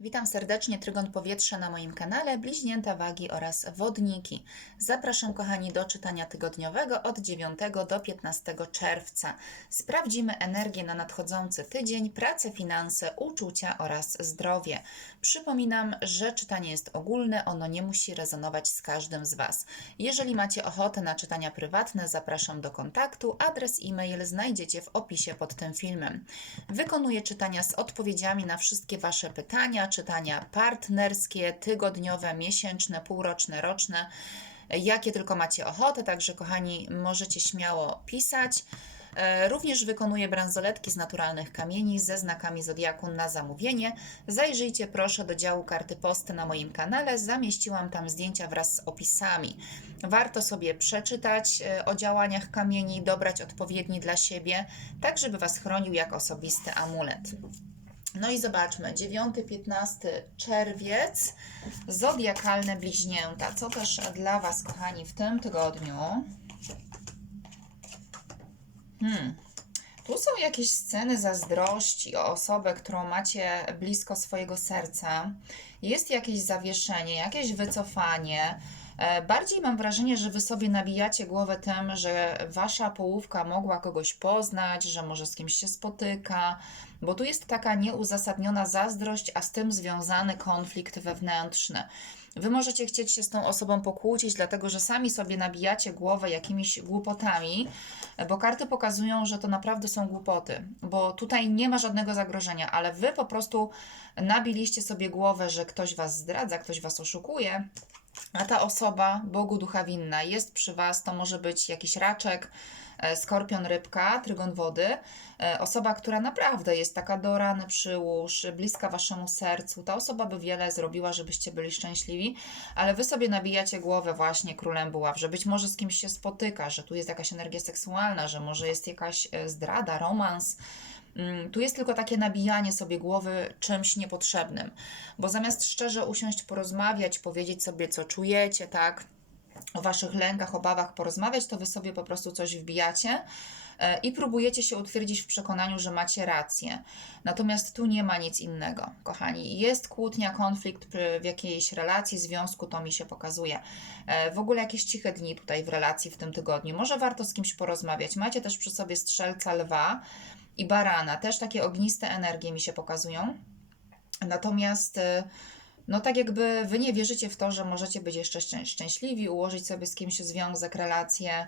Witam serdecznie, Trygon Powietrza na moim kanale, bliźnięta wagi oraz wodniki. Zapraszam kochani do czytania tygodniowego od 9 do 15 czerwca. Sprawdzimy energię na nadchodzący tydzień, pracę, finanse, uczucia oraz zdrowie. Przypominam, że czytanie jest ogólne, ono nie musi rezonować z każdym z Was. Jeżeli macie ochotę na czytania prywatne, zapraszam do kontaktu. Adres e-mail znajdziecie w opisie pod tym filmem. Wykonuję czytania z odpowiedziami na wszystkie Wasze pytania, czytania partnerskie, tygodniowe, miesięczne, półroczne, roczne, jakie tylko macie ochotę, także kochani, możecie śmiało pisać. E, Również wykonuję bransoletki z naturalnych kamieni ze znakami zodiaku na zamówienie. Zajrzyjcie proszę do działu karty posty na moim kanale. Zamieściłam tam zdjęcia wraz z opisami. Warto sobie przeczytać e, o działaniach kamieni, dobrać odpowiedni dla siebie, tak żeby Was chronił jak osobisty amulet. No i zobaczmy, 9-15 czerwiec, zodiakalne bliźnięta. Co też dla Was, kochani, w tym tygodniu? Hmm. Tu są jakieś sceny zazdrości o osobę, którą macie blisko swojego serca. Jest jakieś zawieszenie, jakieś wycofanie. E, Bardziej mam wrażenie, że wy sobie nabijacie głowę tym, że wasza połówka mogła kogoś poznać, że może z kimś się spotyka, bo tu jest taka nieuzasadniona zazdrość, a z tym związany konflikt wewnętrzny. Wy możecie chcieć się z tą osobą pokłócić, dlatego że sami sobie nabijacie głowę jakimiś głupotami, bo karty pokazują, że to naprawdę są głupoty, bo tutaj nie ma żadnego zagrożenia, ale wy po prostu nabiliście sobie głowę, że ktoś was zdradza, ktoś was oszukuje, a ta osoba, Bogu ducha winna, jest przy Was, to może być jakiś raczek, e, skorpion, rybka, trygon wody, e, osoba, która naprawdę jest taka do rany przyłóż, bliska Waszemu sercu, ta osoba by wiele zrobiła, żebyście byli szczęśliwi, ale Wy sobie nabijacie głowę właśnie królem buław, że być może z kimś się spotyka, że tu jest jakaś energia seksualna, że może jest jakaś e, zdrada, romans, Tu jest tylko takie nabijanie sobie głowy czymś niepotrzebnym, bo zamiast szczerze usiąść, porozmawiać, powiedzieć sobie, co czujecie, tak, o waszych lękach, obawach porozmawiać, to wy sobie po prostu coś wbijacie e, i próbujecie się utwierdzić w przekonaniu, że macie rację. Natomiast tu nie ma nic innego, kochani. Jest kłótnia, konflikt w jakiejś relacji, związku, to mi się pokazuje. E, W ogóle jakieś ciche dni tutaj w relacji w tym tygodniu. Może warto z kimś porozmawiać. Macie też przy sobie strzelca lwa i barana. Też takie ogniste energie mi się pokazują. Natomiast y, no tak jakby wy nie wierzycie w to, że możecie być jeszcze szczę- szczęśliwi, ułożyć sobie z kimś związek, relację.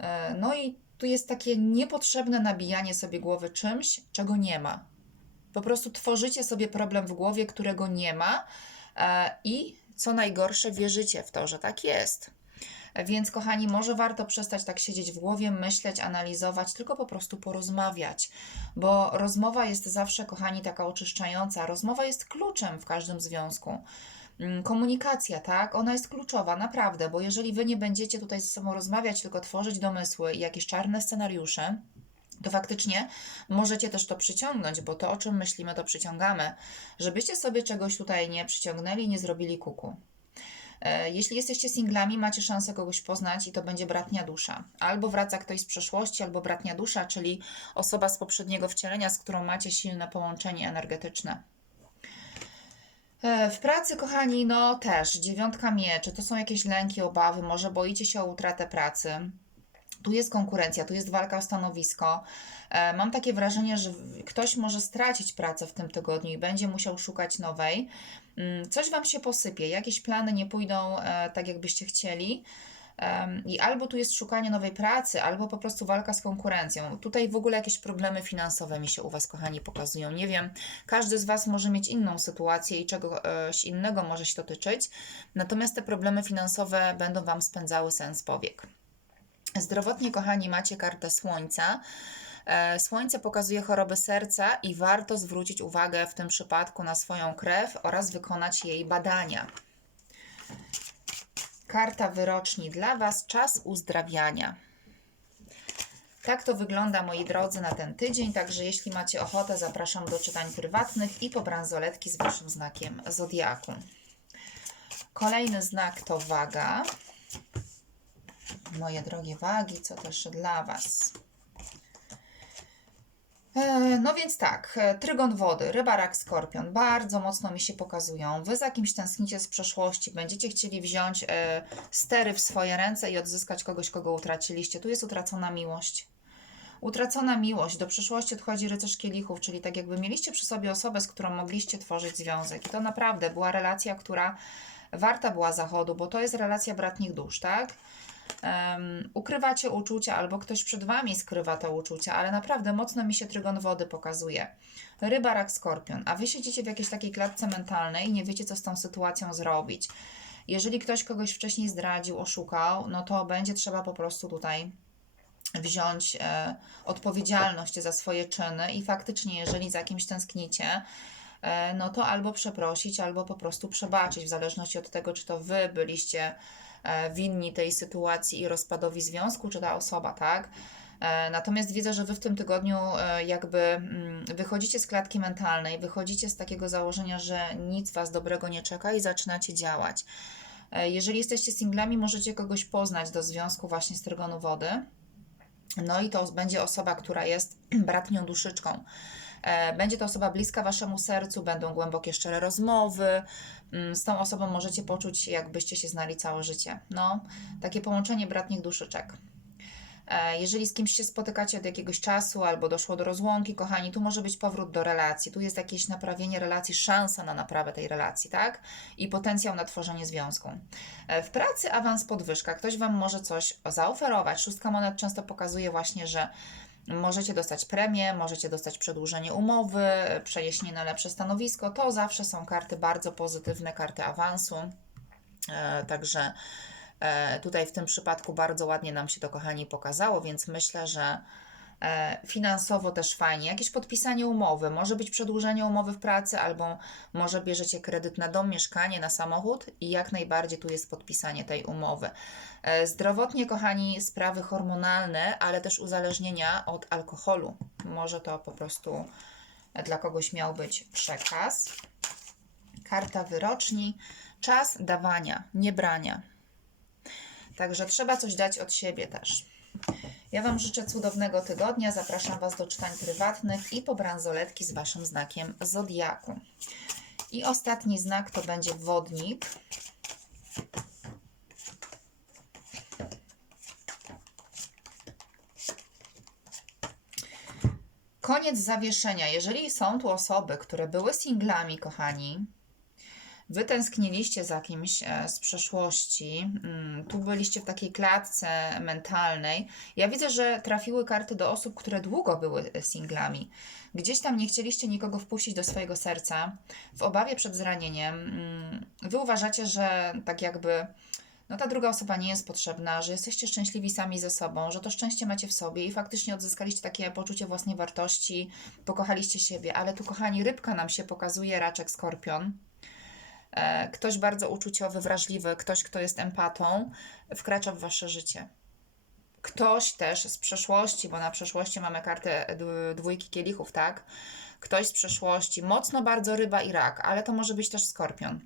Y, No i tu jest takie niepotrzebne nabijanie sobie głowy czymś, czego nie ma. Po prostu tworzycie sobie problem w głowie, którego nie ma e, i co najgorsze, wierzycie w to, że tak jest. Więc, kochani, może warto przestać tak siedzieć w głowie, myśleć, analizować, tylko po prostu porozmawiać, bo rozmowa jest zawsze, kochani, taka oczyszczająca. Rozmowa jest kluczem w każdym związku. Mm, Komunikacja, tak, ona jest kluczowa, naprawdę, bo jeżeli wy nie będziecie tutaj ze sobą rozmawiać, tylko tworzyć domysły i jakieś czarne scenariusze, to faktycznie możecie też to przyciągnąć, bo to, o czym myślimy, to przyciągamy. Żebyście sobie czegoś tutaj nie przyciągnęli, nie zrobili kuku. E, Jeśli jesteście singlami, macie szansę kogoś poznać i to będzie bratnia dusza. Albo wraca ktoś z przeszłości, albo bratnia dusza, czyli osoba z poprzedniego wcielenia, z którą macie silne połączenie energetyczne. E, W pracy, kochani, no też dziewiątka mieczy, to są jakieś lęki, obawy, może boicie się o utratę pracy. Tu jest konkurencja, tu jest walka o stanowisko. E, Mam takie wrażenie, że ktoś może stracić pracę w tym tygodniu i będzie musiał szukać nowej. Mm, Coś Wam się posypie, jakieś plany nie pójdą e, tak, jakbyście chcieli. I albo tu jest szukanie nowej pracy, albo po prostu walka z konkurencją. Tutaj w ogóle jakieś problemy finansowe mi się u Was, kochani, pokazują. Nie wiem, każdy z Was może mieć inną sytuację i czegoś innego może się dotyczyć. Natomiast te problemy finansowe będą Wam spędzały sens powiek. Zdrowotnie, kochani, macie kartę Słońca. E, Słońce pokazuje choroby serca i warto zwrócić uwagę w tym przypadku na swoją krew oraz wykonać jej badania. Karta wyroczni dla Was, czas uzdrawiania. Tak to wygląda, moi drodzy, na ten tydzień. Także jeśli macie ochotę, zapraszam do czytań prywatnych i po bransoletki z Waszym znakiem zodiaku. Kolejny znak to waga. Moje drogie wagi, co też dla Was? E, No więc tak, e, trygon wody, ryba, rak, skorpion bardzo mocno mi się pokazują. Wy za kimś tęsknicie z przeszłości, będziecie chcieli wziąć e, stery w swoje ręce i odzyskać kogoś, kogo utraciliście. Tu jest utracona miłość. Utracona miłość. Do przyszłości odchodzi rycerz kielichów, czyli tak jakby mieliście przy sobie osobę, z którą mogliście tworzyć związek. I to naprawdę była relacja, która warta była zachodu, bo to jest relacja bratnich dusz, tak? Em, ukrywacie uczucia, albo ktoś przed wami skrywa te uczucia, ale naprawdę mocno mi się trygon wody pokazuje. Ryba, rak, skorpion, a wy siedzicie w jakiejś takiej klatce mentalnej i nie wiecie, co z tą sytuacją zrobić. Jeżeli ktoś kogoś wcześniej zdradził, oszukał, no to będzie trzeba po prostu tutaj wziąć e, odpowiedzialność za swoje czyny i faktycznie, jeżeli za kimś tęsknicie, e, no to albo przeprosić, albo po prostu przebaczyć, w zależności od tego, czy to wy byliście winni tej sytuacji i rozpadowi związku, czy ta osoba, tak? E, Natomiast widzę, że wy w tym tygodniu e, jakby mm, wychodzicie z klatki mentalnej, wychodzicie z takiego założenia, że nic was dobrego nie czeka i zaczynacie działać. E, Jeżeli jesteście singlami, możecie kogoś poznać do związku właśnie z trygonu wody. No i to będzie osoba, która jest bratnią duszyczką. E, Będzie to osoba bliska waszemu sercu, będą głębokie, szczere rozmowy. Mm, Z tą osobą możecie poczuć, jakbyście się znali całe życie. No, takie połączenie bratnich duszyczek. E, Jeżeli z kimś się spotykacie od jakiegoś czasu albo doszło do rozłąki, kochani, tu może być powrót do relacji. Tu jest jakieś naprawienie relacji, szansa na naprawę tej relacji, tak? I potencjał na tworzenie związku. E, W pracy awans, podwyżka. Ktoś Wam może coś zaoferować. Szóstka monet często pokazuje właśnie, że możecie dostać premię, możecie dostać przedłużenie umowy, przeniesienie na lepsze stanowisko. To zawsze są karty bardzo pozytywne, karty awansu. E, Także e, tutaj w tym przypadku bardzo ładnie nam się to, kochani, pokazało, więc myślę, że finansowo też fajnie. Jakieś podpisanie umowy, może być przedłużenie umowy w pracy, albo może bierzecie kredyt na dom, mieszkanie, na samochód i jak najbardziej tu jest podpisanie tej umowy. E, Zdrowotnie, kochani, sprawy hormonalne, ale też uzależnienia od alkoholu. Może to po prostu dla kogoś miał być przekaz. Karta wyroczni. Czas dawania, nie brania. Także trzeba coś dać od siebie też. Ja Wam życzę cudownego tygodnia. Zapraszam Was do czytań prywatnych i po bransoletki z Waszym znakiem Zodiaku. I ostatni znak to będzie wodnik. Koniec zawieszenia. Jeżeli są tu osoby, które były singlami, kochani, Wy tęskniliście za kimś e, z przeszłości, mm, tu byliście w takiej klatce mentalnej. Ja widzę, że trafiły karty do osób, które długo były e, singlami. Gdzieś tam nie chcieliście nikogo wpuścić do swojego serca, w obawie przed zranieniem. Mm, Wy uważacie, że tak jakby no ta druga osoba nie jest potrzebna, że jesteście szczęśliwi sami ze sobą, że to szczęście macie w sobie i faktycznie odzyskaliście takie poczucie własnej wartości, pokochaliście siebie, ale tu kochani, rybka nam się pokazuje, raczek, skorpion. E, Ktoś bardzo uczuciowy, wrażliwy, ktoś, kto jest empatą, wkracza w wasze życie. Ktoś też z przeszłości, bo na przeszłości mamy kartę dwójki kielichów, tak? Ktoś z przeszłości, mocno bardzo ryba i rak, ale to może być też skorpion.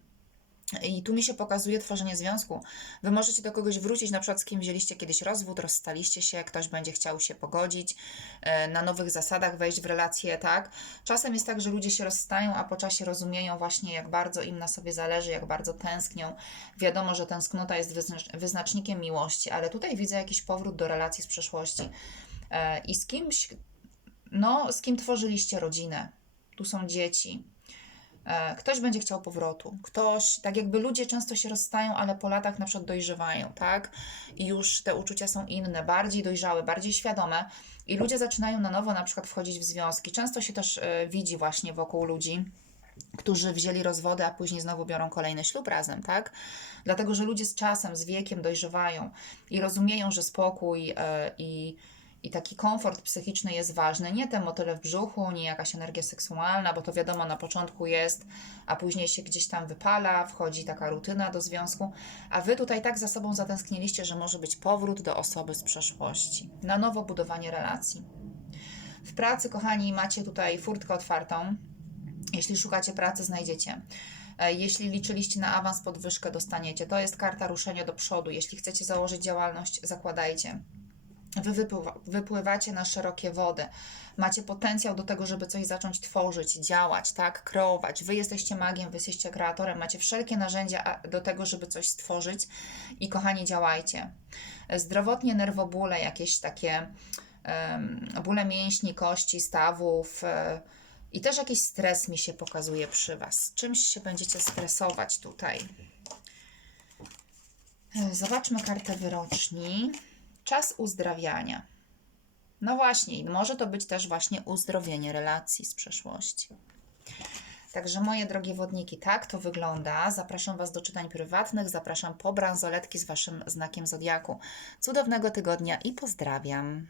I tu mi się pokazuje tworzenie związku. Wy możecie do kogoś wrócić, na przykład z kim wzięliście kiedyś rozwód, rozstaliście się, ktoś będzie chciał się pogodzić, e, na nowych zasadach wejść w relację, tak? Czasem jest tak, że ludzie się rozstają, a po czasie rozumieją właśnie, jak bardzo im na sobie zależy, jak bardzo tęsknią. Wiadomo, że tęsknota jest wyznacz- wyznacznikiem miłości, ale tutaj widzę jakiś powrót do relacji z przeszłości. E, I z kimś, no, z kim tworzyliście rodzinę. Tu są dzieci. E, Ktoś będzie chciał powrotu. Ktoś, tak jakby ludzie często się rozstają, ale po latach na przykład dojrzewają, tak? I już te uczucia są inne, bardziej dojrzałe, bardziej świadome. I ludzie zaczynają na nowo na przykład wchodzić w związki. Często się też e, widzi właśnie wokół ludzi, którzy wzięli rozwody, a później znowu biorą kolejny ślub razem, tak? Dlatego, że ludzie z czasem, z wiekiem dojrzewają i rozumieją, że spokój e, i, i taki komfort psychiczny jest ważny. Nie te motyle w brzuchu, nie jakaś energia seksualna, bo to wiadomo na początku jest, a później się gdzieś tam wypala, wchodzi taka rutyna do związku. A wy tutaj tak za sobą zatęskniliście, że może być powrót do osoby z przeszłości, na nowo budowanie relacji. W pracy, kochani, macie tutaj furtkę otwartą. Jeśli szukacie pracy, znajdziecie. E, Jeśli liczyliście na awans, podwyżkę dostaniecie. To jest karta ruszenia do przodu. Jeśli chcecie założyć działalność, zakładajcie. Wy wypływa, wypływacie na szerokie wody. Macie potencjał do tego, żeby coś zacząć tworzyć, działać, tak, kreować. Wy jesteście magiem, wy jesteście kreatorem, macie wszelkie narzędzia do tego, żeby coś stworzyć i kochani, działajcie. Zdrowotnie nerwobóle, jakieś takie em, bóle mięśni, kości, stawów e, i też jakiś stres mi się pokazuje przy Was. Czymś się będziecie stresować tutaj. E, Zobaczmy kartę wyroczni. Czas uzdrawiania. No właśnie, i może to być też właśnie uzdrowienie relacji z przeszłości. Także moje drogie wodniki, tak to wygląda. Zapraszam Was do czytań prywatnych, zapraszam po bransoletki z Waszym znakiem zodiaku. Cudownego tygodnia i pozdrawiam.